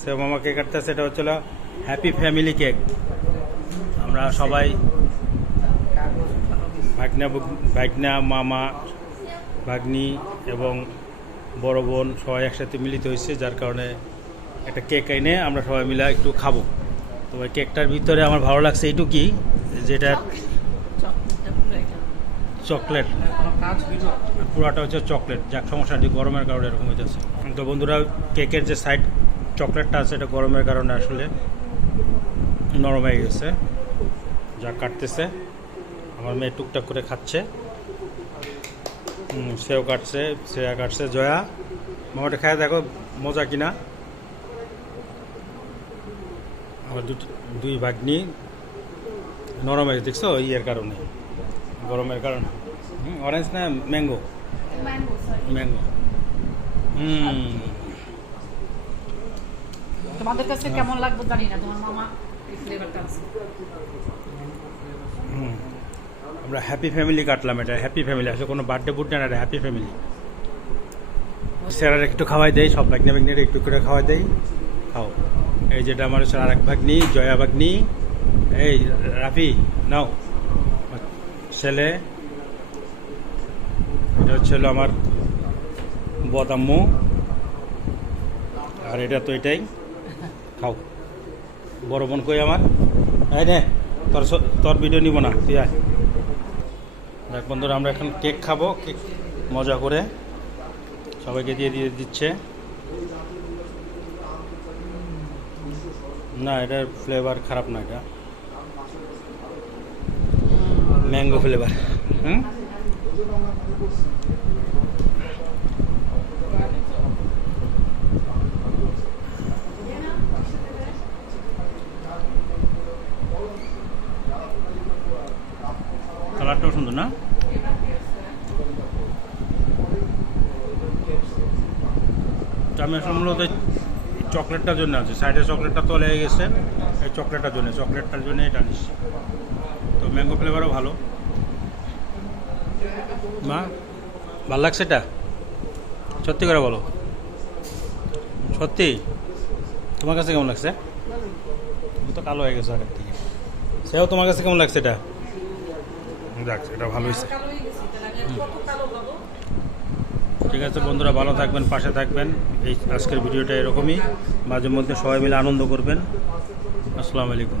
সেও মামা কেক কাটতেছে। এটা হচ্ছিল হ্যাপি ফ্যামিলি কেক। আমরা সবাই ভাগনা মামা ভাগ্নি এবং বড় বোন সবাই একসাথে মিলিত হয়েছে, যার কারণে একটা কেক এনে আমরা সবাই মিলে একটু খাবো। তো ওই কেকটার ভিতরে আমার ভালো লাগছে এইটুকুই, যেটা চকলেট, পুরাটা হচ্ছে চকলেট। যাক সমস্যা নেই, গরমের কারণে এরকম হয়েছে। তো বন্ধুরা, কেকের যে সাইড চকলেটটা আছে এটা গরমের কারণে আসলে নরম হয়ে গেছে। যা কাটতেছে আমার মেয়ে টুকটাক করে খাচ্ছে। সেও কাটছে, শ্রেয়া কাটছে, জয়া মামাটা খায় দেখো মজা কিনা। আমার দুই ভাগ্নি নরম হয়ে দেখছো ইয়ের কারণে, গরমের কারণে। অরেঞ্জ না ম্যাঙ্গো? ম্যাঙ্গো। তোমাদের কাছে কেমন লাগবে জানি না, তোমার মামা এই ফ্লেভারটা আছে। আমরা হ্যাপি ফ্যামিলি কাটলাম। এটা হ্যাপি ফ্যামিলি, আসলে কোনো বার্থডে বুট না, এটা হ্যাপি ফ্যামিলি। স্যার একটু খাওয়াই দেয়, সব ভাগ্নি ভাগ্নির একটু করে খাওয়াই দেয়। খাও। এই যেটা আমার আর এক ভাগ্নি, জয়া ভাগ্নি। এই রাফি নাও ছেলে। এটা হচ্ছে আমার বদাম্মু। আর এটা তো এটাই। খাও। বড় বোন কই আমার? এই নে, তোর ভিডিও নিব না, তুই আয়। দেখ বন্ধুরা, আমরা এখন কেক খাবো। কেক মজা করে সবাইকে দিয়ে দিচ্ছে। না, এটার ফ্লেভার খারাপ না, এটা ম্যাঙ্গো ফ্লেভার। কালারটাও সুন্দর না? আমি আসলে মূলত চকলেটটার জন্য আছে, সাইডে চকলেটটা তো লেগে গেছে, এই চকলেটটার জন্য এটা আনিস। তো ম্যাঙ্গো ফ্লেভারও ভালো। মা ভাল লাগছে এটা? সত্যি করে বলো, সত্যি তোমার কাছে কেমন লাগছে? তুমি তো কালো হয়ে গেছো আগের থেকে। সেও তোমার কাছে কেমন লাগছে এটা? যাক, এটা ভালো হয়েছে। ঠিক আছে বন্ধুরা, ভালো থাকবেন, পাশে থাকবেন। এই আজকের ভিডিওটা এরকমই, মাঝে মধ্যে সবাই মিলে আনন্দ করবেন। আসসালামু আলাইকুম।